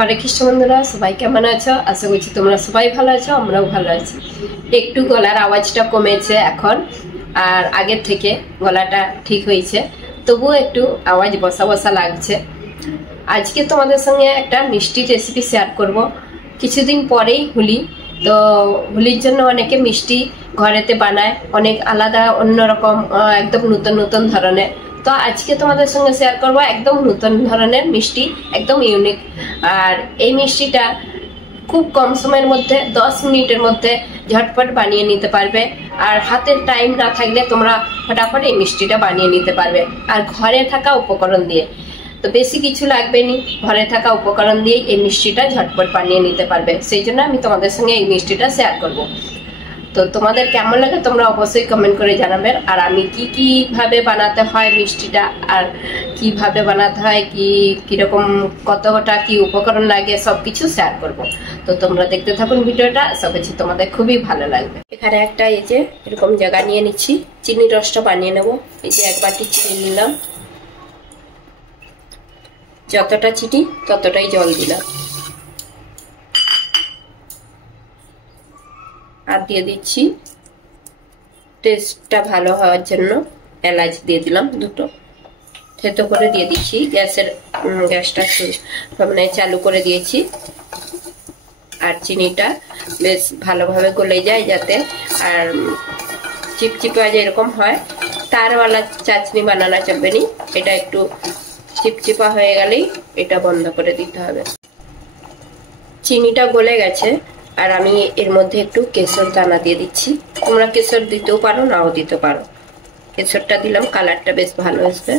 হরে কৃষ্ণ বন্ধুরা, সবাই কেমন আছো? আশা করছি তোমরা সবাই ভালো আছো, আমরাও ভালো আছি। একটু গলার আওয়াজটা কমেছে এখন, আর আগের থেকে গলাটা ঠিক হয়েছে, তবুও একটু আওয়াজ বসা বসা লাগছে। আজকে তোমাদের সঙ্গে একটা মিষ্টি রেসিপি শেয়ার করব। কিছুদিন পরেই হোলি, তো হোলির জন্য অনেকে মিষ্টি ঘরেতে বানায়, অনেক আলাদা অন্যরকম একদম নতুন নতুন ধরনের। তো আজকে তোমাদের সঙ্গে শেয়ার করব একদম নতুন ধরনের মিষ্টি, একদম ইউনিক। আর এই মিষ্টিটা খুব কম সময়ের মধ্যে 10 মিনিটের মধ্যে ঝটপট বানিয়ে নিতে পারবে। আর হাতের টাইম না থাকলে তোমরা ফটাফট এই মিষ্টিটা বানিয়ে নিতে পারবে, আর ঘরে থাকা উপকরণ দিয়ে। তো বেশি কিছু লাগবে নি, ঘরে থাকা উপকরণ দিয়ে এই মিষ্টিটা ঝটপট বানিয়ে নিতে পারবে। সেই জন্য আমি তোমাদের সঙ্গে এই মিষ্টিটা শেয়ার করব। তো তোমাদের কেমন লাগে তোমরা অবশ্যই কমেন্ট করে জানাবে। আর আমি কিভাবে বানাতে হয় মিষ্টিটা, আর কিভাবে বানাতে হয়, কিরকম কতটা কি উপকরণ লাগে, সবকিছু শেয়ার করব। তো তোমরা দেখতে থাকুন ভিডিওটা, আশা করছি তোমাদের খুবই ভালো লাগবে। এখানে একটা এই যে এরকম জায়গা নিয়ে নিচ্ছি, চিনির রসটা বানিয়ে নেব। এই যে 1 বাটি চিনি নিলাম, যতটা চিনি ততটাই জল দিলাম, আর দিয়ে দিচ্ছি টেস্টটা ভালো হওয়ার জন্য এলাচ দিয়ে দিলাম 2টো, থেতো করে দিয়ে দিচ্ছি। গ্যাসটা মানে চালু করে দিয়েছি, আর চিনিটা বেশ ভালোভাবে গলে যায় যাতে, আর চিপচিপা যেরকম হয় তারওয়ালা চাটনি বানানো চলবে না। এটা একটু চিপচিপা হয়ে গেলেই এটা বন্ধ করে দিতে হবে। চিনিটা গলে গেছে, আর আমি এর মধ্যে একটু কেশর দানা দিয়ে দিচ্ছি। তোমরা কেশর দিতেও পারো, নাও দিতে পারো। কেশরটা দিলাম, কালারটা বেশ ভালো আসবে।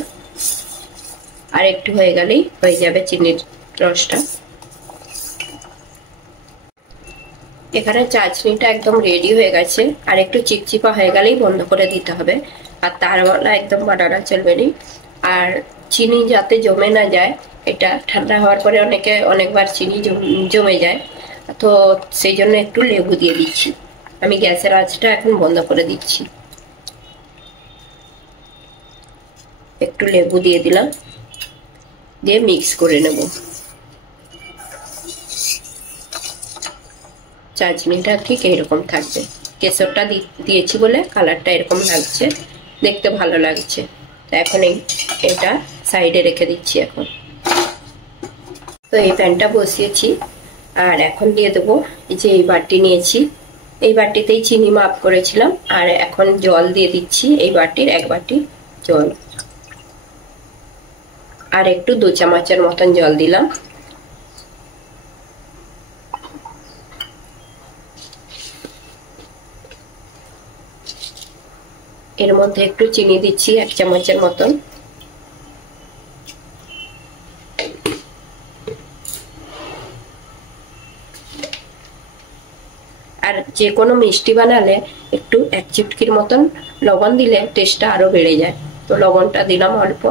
আর একটু হয়ে গেলেই হয়ে যাবে চিনির রসটা। এখানে চাটনিটা একদম রেডি হয়ে গেছে, আর একটু চিপচিপা হয়ে গেলেই বন্ধ করে দিতে হবে। আর তারওয়ালা একদম বানানো চলবে না। আর চিনি যাতে জমে না যায়, এটা ঠান্ডা হওয়ার পরে অনেকবার চিনি জমে যায়, তো সেই জন্য একটু লেবু দিয়ে দিচ্ছি। আমি গ্যাসের আঁচটা এখন বন্ধ করে দিচ্ছি। একটু লেবু দিয়ে দিলাম, দিয়ে মিক্স করে নেব। চাটনিটা ঠিক এরকম থাকবে। কেশরটা দিয়েছি বলে কালারটা এরকম লাগছে, দেখতে ভালো লাগছে। এখন এটা সাইডে রেখে দিচ্ছি। এখন তো এই প্যানটা বসিয়েছি, আর এখন দিয়ে দেবো এই যে এই বাটি নিয়েছি, এই বাটিতেই চিনি মাপ করেছিলাম। আর এখন জল দিয়ে দিচ্ছি, এই বাটির 1 বাটি জল, আর একটু 2 চামচের মতন জল দিলাম। এর মধ্যে একটু চিনি দিচ্ছি 1 চামচের মতন। আর যে কোনো মিষ্টি বানালে একটু 1 চিটকির মতন লবণ দিলে টেস্টটা আরো বেড়ে যায়, তো লবণটা দিলাম অল্প।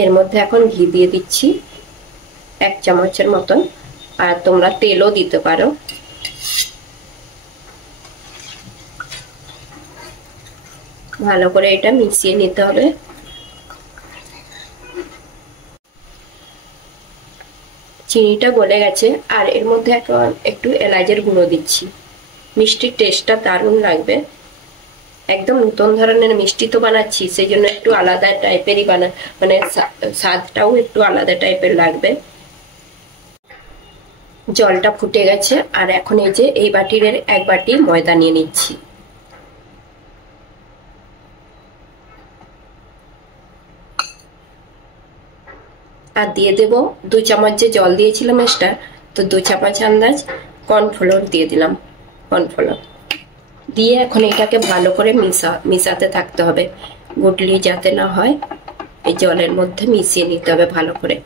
এর মধ্যে এখন ঘি দিয়ে দিচ্ছি 1 চামচের মতন, আর তোমরা তেলও দিতে পারো। ভালো করে এটা মিশিয়ে নিতে হবে। চিনিটা গলে গেছে, আর এর মধ্যে এখন একটু এলাচের গুঁড়ো দিচ্ছি। মিষ্টির টেস্টটা দারুণ লাগবে। একদম নতুন ধরনের মিষ্টি তো বানাচ্ছি, সেই জন্য একটু আলাদা টাইপেরই মানে স্বাদটাও একটু আলাদা টাইপের লাগবে। জলটা ফুটে গেছে, আর এখন এই যে এই বাটির 1 বাটি ময়দা নিয়ে নিচ্ছি। আর দিয়ে দেব 2 চামচ যে জল দিয়েছিলাম এক্সট্রা, তো 2 চামচ আন্দাজ কর্নফ্লোর দিয়ে দিলাম। কর্নফ্লোর দিয়ে এখন এটাকে ভালো করে মিশাতে থাকতে হবে, গুটলি যাতে না হয়। এই জলের মধ্যে মিশিয়ে নিতে হবে ভালো করে।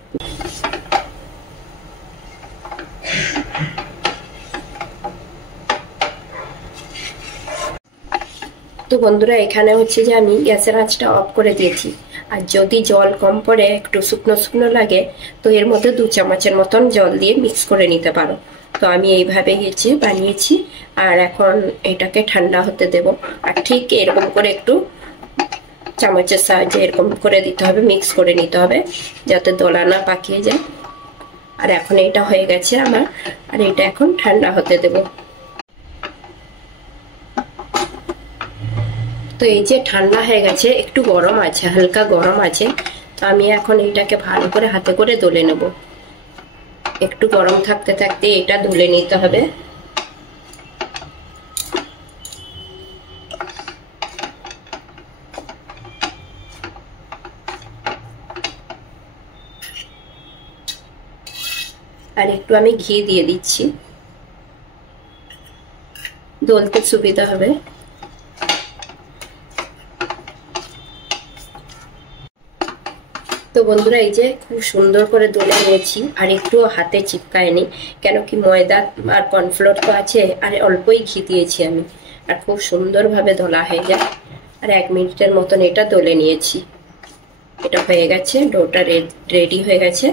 তো বন্ধুরা, এখানে হচ্ছে যে আমি গ্যাসের আঁচটা অফ করে দিয়েছি। আর যদি জল কম পড়ে, একটু শুকনো শুকনো লাগে, তো এর মধ্যে 2 চামচের মতন জল দিয়ে মিক্স করে নিতে পারো। তো আমি এইভাবে বানিয়েছি, আর এখন এটাকে ঠান্ডা হতে দেব। আর ঠিক এরকম করে একটু চামচের সাহায্যে এরকম করে দিতে হবে, মিক্স করে নিতে হবে যাতে দলা না পাকিয়ে যায়। আর এখন এটা হয়ে গেছে আমার, আর এটা এখন ঠান্ডা হতে দেব। তো এই যে ঠান্ডা হয়ে গেছে, একটু গরম আছে, হালকা গরম আছে। তো আমি এখন এটাকে ভালো করে হাতে করে দলে নেব। একটু গরম থাকতে থাকতে এটা ধুলে নিতে হবে। আর একটু আমি ঘি দিয়ে দিচ্ছি, দলতে সুবিধা হবে। তো বন্ধুরা এই যে খুব সুন্দর করে দলে নিয়েছি, আর একটু হাতে চিপকায়নি, কেন কি ময়দা আর কর্নফ্লোর তো আছে, আর অল্পই ঘি দিয়েছি আমি, আর খুব সুন্দরভাবে দলা হয়ে যায়। আর 1 মিনিটের মতন এটা দলে নিয়েছি। এটা হয়ে গেছে, ডোটা রেডি হয়ে গেছে।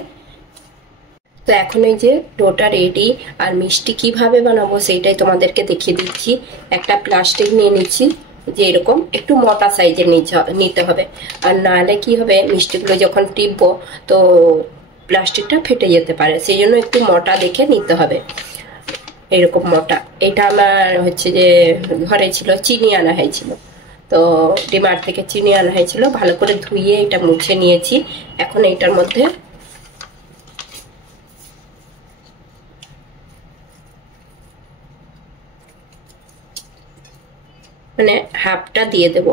তো এখন এই যে ডোটা রেডি, আর মিষ্টি কিভাবে বানাবো সেইটাই তোমাদেরকে দেখিয়ে দিচ্ছি। একটা প্লাস্টিক নিয়ে নিচ্ছি, যে এরকম একটু মোটা সাইজের নিতে হবে, আর নাহলে কি হবে মিষ্টিগুলো যখন টিপবো তো প্লাস্টিকটা ফেটে যেতে পারে, সেই জন্য একটু মোটা দেখে নিতে হবে। এরকম মোটা, এটা আমার হচ্ছে যে ঘরে ছিল, চিনি আনা হয়েছিল, তো ডিমার্ট থেকে চিনি আনা হয়েছিল, ভালো করে ধুয়ে এটা মুছে নিয়েছি। এখন এইটার মধ্যে মানে হাফটা দিয়ে দেব,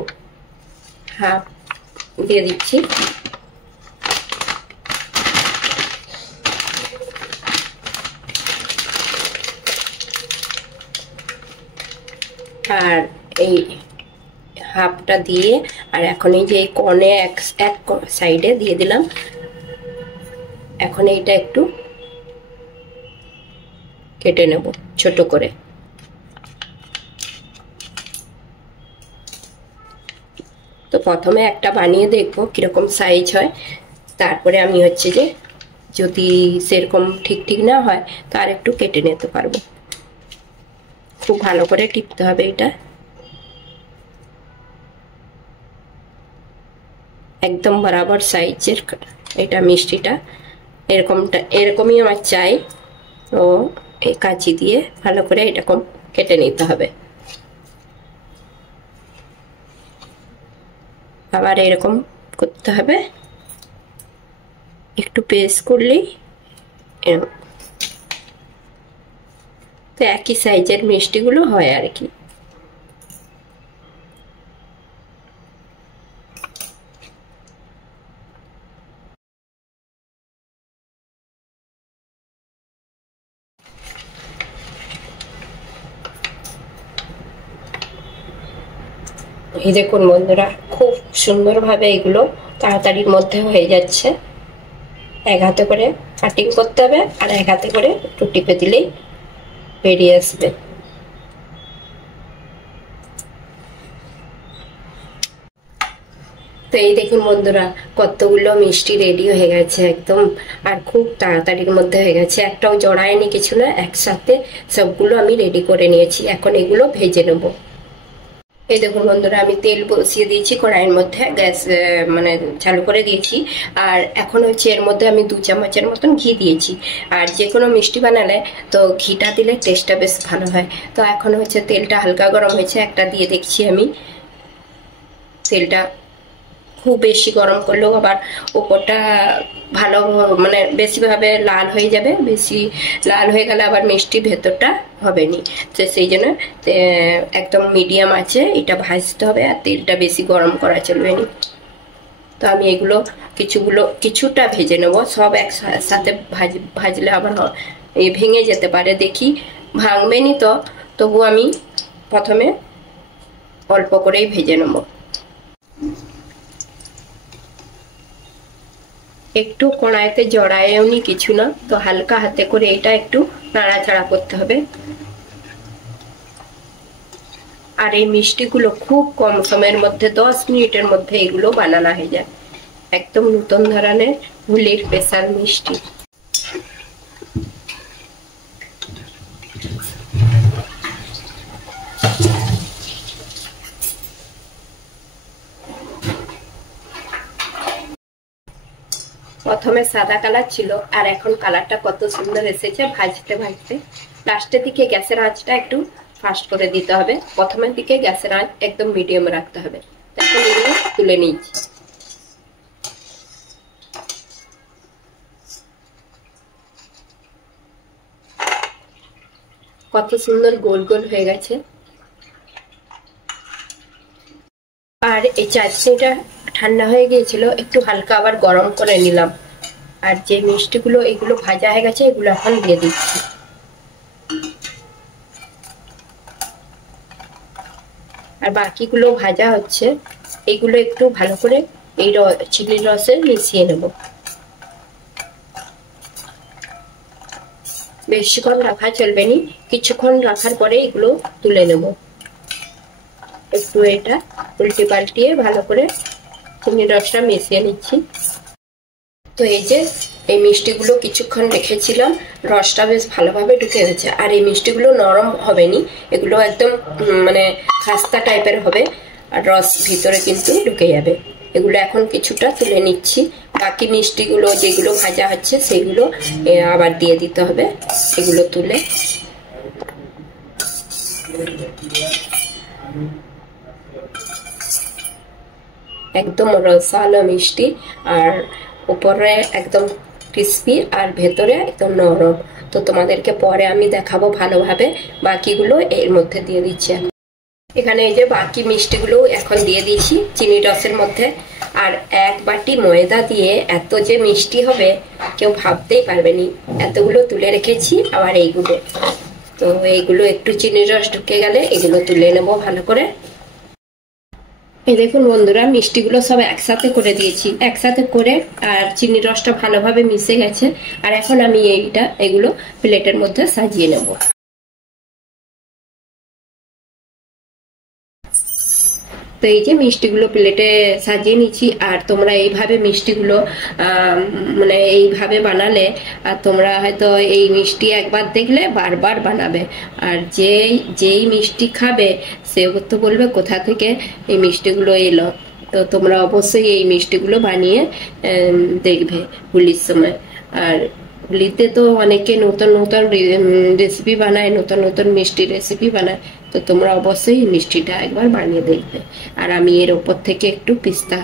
হাফ দিয়ে দিচ্ছি। আর এই হাফটা দিয়ে, আর এখন এই যে কোণে এক সাইডে দিয়ে দিলাম। এখন এইটা একটু কেটে নেব ছোট করে। তো প্রথমে একটা বানিয়ে দেখবো কিরকম সাইজ হয়, তারপরে আমি হচ্ছে যে যদি সেরকম ঠিক না হয় তার একটু কেটে নিতে পারবো। খুব ভালো করে টিপতে হবে এটা, একদম বরাবর সাইজের এটা মিষ্টিটা এরকমই আমার চাই। তো এই কাঁচি দিয়ে ভালো করে এরকম কেটে নিতে হবে। আবার এরকম করতে হবে, একটু প্রেস করলেই তো একই সাইজের মিষ্টিগুলো হয় আর কি। এই দেখুন বন্ধুরা, খুব সুন্দরভাবে এগুলো তাড়াতাড়ির মধ্যে হয়ে যাচ্ছে। এক হাতে করে কাটিং করতে হবে, আর এক হাতে করে একটু টিপে দিলেই বেরিয়ে আসবে। তো এই দেখুন বন্ধুরা, কতগুলো মিষ্টি রেডি হয়ে গেছে একদম, আর খুব তাড়াতাড়ির মধ্যে হয়ে গেছে, একটাও জড়ায়নি কিছু না, একসাথে সবগুলো আমি রেডি করে নিয়েছি। এখন এগুলো ভেজে নেব। এই দেখুন বন্ধুরা, আমি তেল বসিয়ে দিয়েছি কড়াইয়ের মধ্যে, গ্যাস মানে চালু করে দিয়েছি। আর এখন হচ্ছে এর মধ্যে আমি 2 চামচের মতন ঘি দিয়েছি। আর যে কোনো মিষ্টি বানালে তো ঘিটা দিলে টেস্টটা বেশ ভালো হয়। তো এখন হচ্ছে তেলটা হালকা গরম হয়েছে, একটা দিয়ে দেখছি আমি। তেলটা খুব বেশি গরম করলেও আবার ওপরটা ভালো মানে বেশিভাবে লাল হয়ে যাবে, বেশি লাল হয়ে গেলে আবার মিষ্টি ভেতরটা হবে নি। তো সেই জন্য একদম মিডিয়াম আছে এটা ভাজতে হবে, আর তেলটা বেশি গরম করা চলবে না। তো আমি এগুলো কিছুটা ভেজে নেব, সব একসাথে ভাজলে আবার ভেঙে যেতে পারে, দেখি ভাঙবে নি। তো তবু আমি প্রথমে অল্প করেই ভেজে নেব। একটু কড়াইতে জড়ায়ও নি কিছু না, তো হালকা হাতে করে এটা একটু নাড়াচাড়া করতে হবে। আর এই মিষ্টিগুলো খুব কম সময়ের মধ্যে 10 মিনিটের মধ্যে এগুলো বানানো হয়ে যায়, একদম নতুন ধরনের হোলির স্পেশাল মিষ্টি। প্রথমে সাদা কালার ছিল আর এখন কালারটা কত সুন্দর এসেছে ভাজতে ভাজতে। লাস্টের দিকে গ্যাসের আঁচটা একটু ফাস্ট করে দিতে হবে, প্রথমের দিকে গ্যাসের আঁচ একদম মিডিয়ামে রাখতে হবে। এখন এগুলো তুলে নিচ্ছি। কত সুন্দর গোল গোল হয়ে গেছে। আর এই চাটনিটা ঠান্ডা হয়ে গিয়েছিল, একটু হালকা আবার গরম করে নিলাম। আর যে মিষ্টিগুলো এগুলো ভাজা হয়ে গেছে এগুলো এখন দিয়ে দিচ্ছি। আর বাকিগুলো ভাজা হচ্ছে, এগুলো একটু ভালো করে এই চিনির রসে মিশিয়ে নেব। বেশিক্ষণ রাখা চলবে না, কিছুক্ষণ রাখার পরে এগুলো তুলে নেব। একটু এটা উল্টে পাল্টিয়ে ভালো করে চিনির রসটা মিশিয়ে নিচ্ছি। তো এই যে এই মিষ্টিগুলো কিছুক্ষণ রেখেছিলাম, রসটা বেশ ভালোভাবে ঢুকে গেছে। আর এই মিষ্টিগুলো নরম হবে নি, এগুলো একদম মানে খাস্তা টাইপের হবে, আর রস ভিতরে কিন্তু ঢুকে যাবে। এগুলো এখন কিছুটা তুলে নিচ্ছি। বাকি মিষ্টিগুলো যেগুলো ভাজা হচ্ছে সেগুলো আবার দিয়ে দিতে হবে। এগুলো তুলে একদম রসালো মিষ্টি, আর উপরে একদম ক্রিস্পি আর ভেতরে একদম নরম। তো তোমাদেরকে পরে আমি দেখাবো ভালোভাবে। বাকিগুলো এর মধ্যে দিয়ে দিচ্ছি। এখানে এই যে বাকি মিষ্টিগুলো এখন দিয়ে দিয়েছি চিনি রসের মধ্যে। আর এক বাটি ময়দা দিয়ে এত যে মিষ্টি হবে কেউ ভাবতেই পারবে না। এতগুলো তুলে রেখেছি। আবার এইগুলো, তো এইগুলো একটু চিনির রস ঢুকে গেলে এগুলো তুলে নেবো ভালো করে। এই দেখুন বন্ধুরা, মিষ্টিগুলো সব একসাথে করে দিয়েছি, একসাথে করে আর চিনির রসটা ভালোভাবে মিশে গেছে। আর এখন আমি এগুলো প্লেটের মধ্যে সাজিয়ে নেব। তো এই যে মিষ্টিগুলো প্লেটে সাজিয়ে নিচ্ছি। আর তোমরা এইভাবে মিষ্টিগুলো মানে এইভাবে বানালে আর তোমরা হয়তো এই মিষ্টি একবার দেখলে বারবার বানাবে। আর যেই মিষ্টি খাবে সে তো বলবে কোথা থেকে এই মিষ্টিগুলো এলো। তো তোমরা অবশ্যই এই মিষ্টিগুলো বানিয়ে দেখবে হোলির সময়। আর হোলিতে তো অনেকে নতুন নতুন রেসিপি বানায়, নতুন নতুন মিষ্টি রেসিপি বানায়। তো তোমরা অবশ্যই মিষ্টিটা একবার বানিয়ে দেখবে। আর আমি এর ওপর থেকে একটু পিস্তা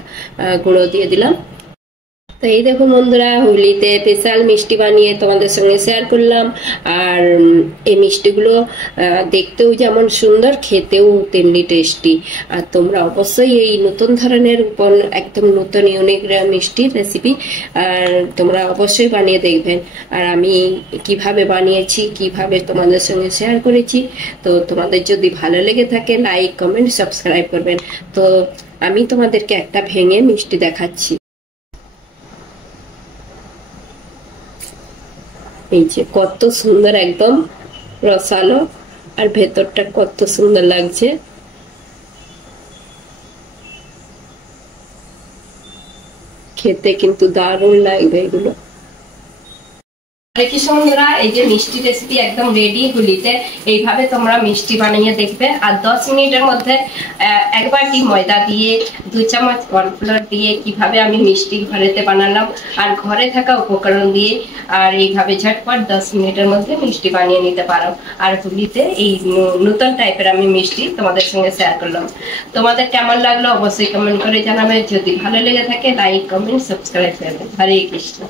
গুঁড়ো দিয়ে দিলাম। তো এই দেখো বন্ধুরা, হোলিতে স্পেশাল মিষ্টি বানিয়ে তোমাদের সঙ্গে শেয়ার করলাম। আর এই মিষ্টিগুলো দেখতেও যেমন সুন্দর, খেতেও তেমনি টেস্টি। আর তোমরা অবশ্যই এই নতুন ধরনের একদম নতুন ইউনিক মিষ্টির রেসিপি আর তোমরা অবশ্যই বানিয়ে দেখবেন। আর আমি কিভাবে বানিয়েছি, কিভাবে তোমাদের সঙ্গে শেয়ার করেছি, তো তোমাদের যদি ভালো লেগে থাকে লাইক কমেন্ট সাবস্ক্রাইব করবেন। তো আমি তোমাদেরকে একটা ভেঙে মিষ্টি দেখাচ্ছি। এই যে কত সুন্দর, একদম রসালো, আর ভেতরটা কত সুন্দর লাগছে। খেতে কিন্তু দারুণ লাগবে এগুলো। কৃষ্ণ বন্ধুরা, এই যে মিষ্টি রেসিপি একদম রেডি হোলিতে। এইভাবে তোমরা মিষ্টি বানিয়ে দেখবে। আর 10 মিনিটের মধ্যে এক বাটি ময়দা দিয়ে 2 চামচ কর্নফ্লোর দিয়ে কিভাবে আমি মিষ্টি ঘরেতে বানালাম আর ঘরে থাকা উপকরণ দিয়ে। আর এইভাবে ঝটপট 10 মিনিটের মধ্যে মিষ্টি বানিয়ে নিতে পারো। আর হোলিতে এই নতুন টাইপের আমি মিষ্টি তোমাদের সঙ্গে শেয়ার করলাম। তোমাদের কেমন লাগলো অবশ্যই কমেন্ট করে জানাবে। যদি ভালো লেগে থাকে লাইক কমেন্ট সাবস্ক্রাইব করবে। হরে কৃষ্ণ।